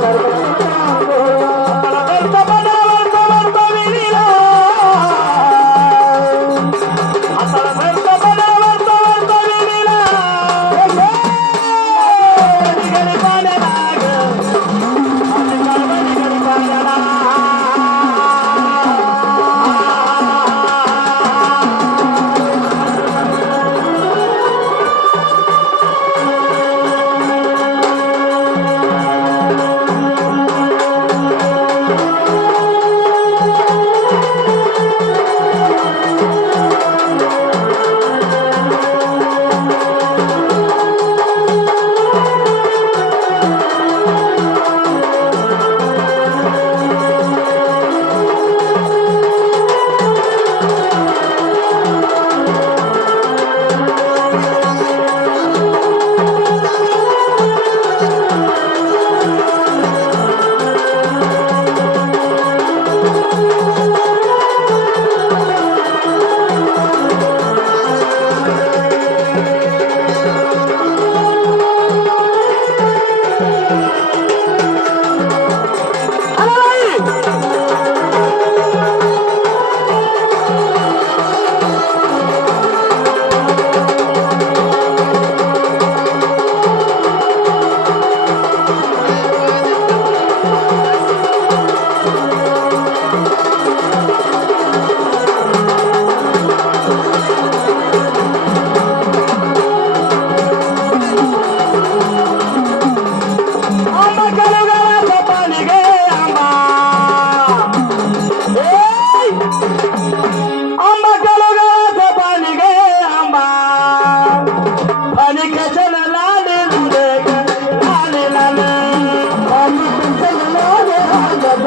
Gracias.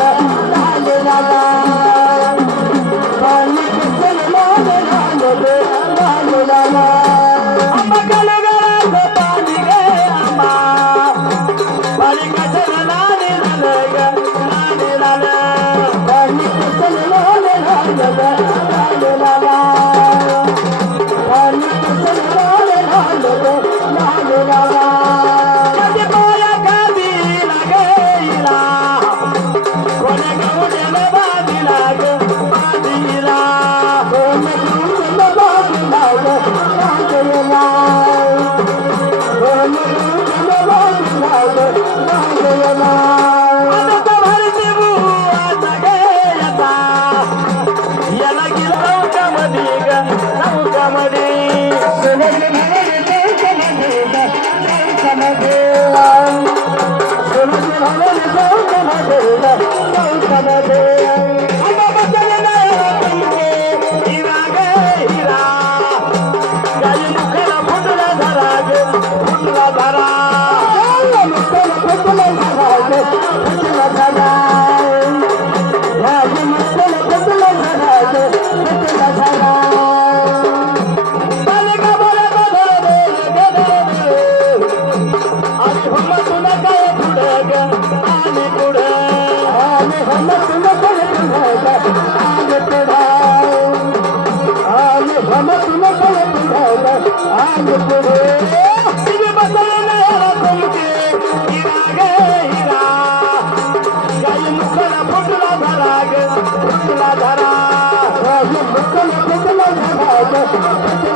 Thank.